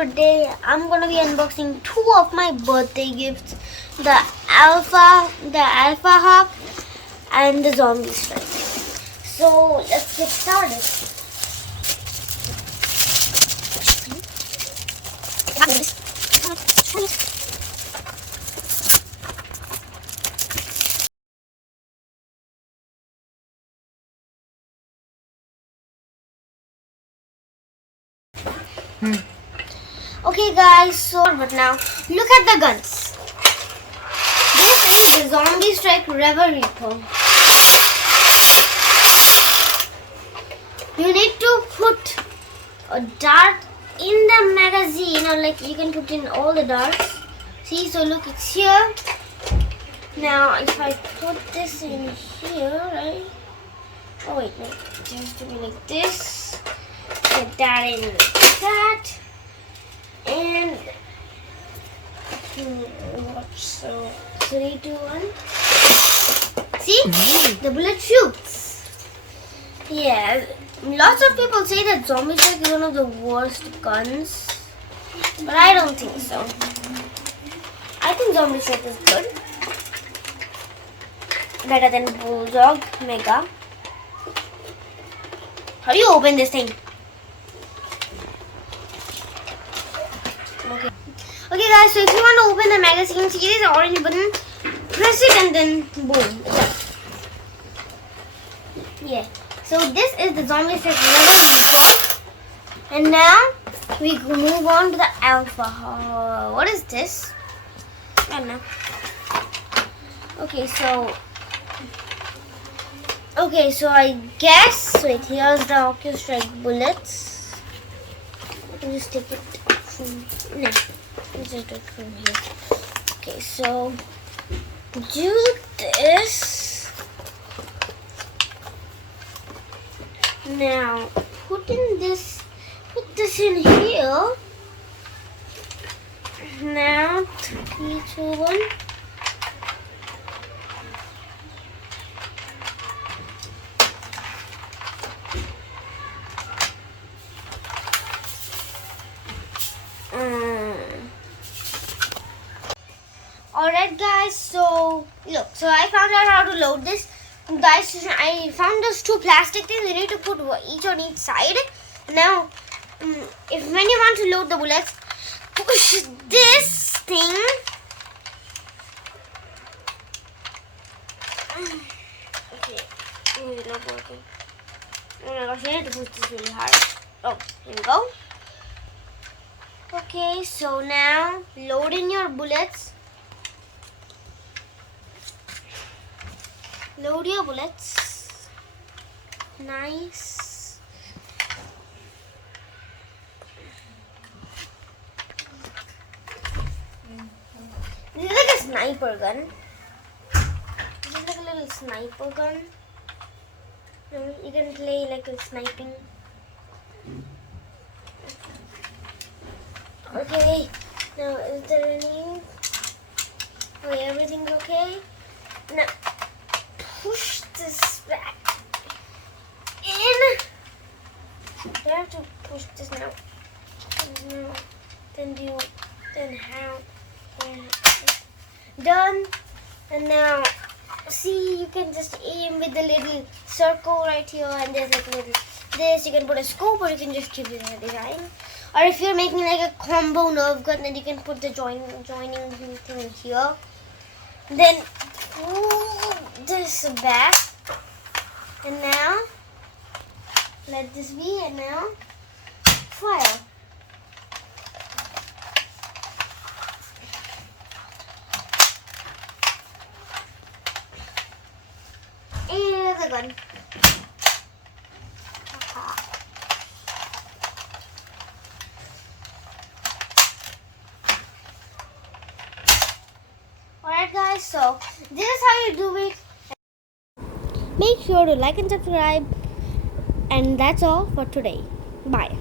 today I'm gonna be unboxing two of my birthday gifts: the Alphahalk and the Zombie strike. So let's get started. Okay guys, but now look at the guns. This is the Zombie Strike revreaper. You need to put a dart in the magazine, or like you can put in all the darts. See, so look, it's here. Now if I put this in here, right? Oh wait, no, it has to be like this. Get that in like that. And watch, so 3, 2, 1. See, the bullet shoots. Yeah, lots of people say that Zombie Strike is one of the worst guns, but I don't think so. I think Zombie Strike is good, better than Bulldog Mega. How do you open this thing? Okay guys, so if you want to open the magazine, see this orange button, press it and then boom, it's up. Yeah, so this is the Zombie Strike revreaper. And now we move on to the Alphahalk. What is this? I don't know. Okay, so I guess, wait, here's the Hockey Strike bullets. I can just take it from, no. Let's just do it from here. Okay, so do this. Now put this in here. Now 3, 2, 1. Alright guys, so look, so I found out how to load this. Guys, I found those two plastic things. You need to put each on each side. Now, when you want to load the bullets, push this thing. Okay, it's not working. Oh my gosh, I need to push this really hard. Oh, here we go. Okay, so now load in your bullets. Load your bullets. Nice. This is like a sniper gun. This is like a little sniper gun. You can play like a sniping. Okay. Now, is there any? Okay, everything's okay. Now, push this back in. You have to push this now. Then how? Done. And now, see, you can just aim with the little circle right here, and there's like little this. You can put a scope, or you can just keep it in a design. Or if you're making like a combo Nerf gun, then you can put the joining thing in here. Then pull this back, and now let this be, and now fire. And the gun. Alright guys, so this is how you do it. Make sure to like and subscribe, and that's all for today. Bye.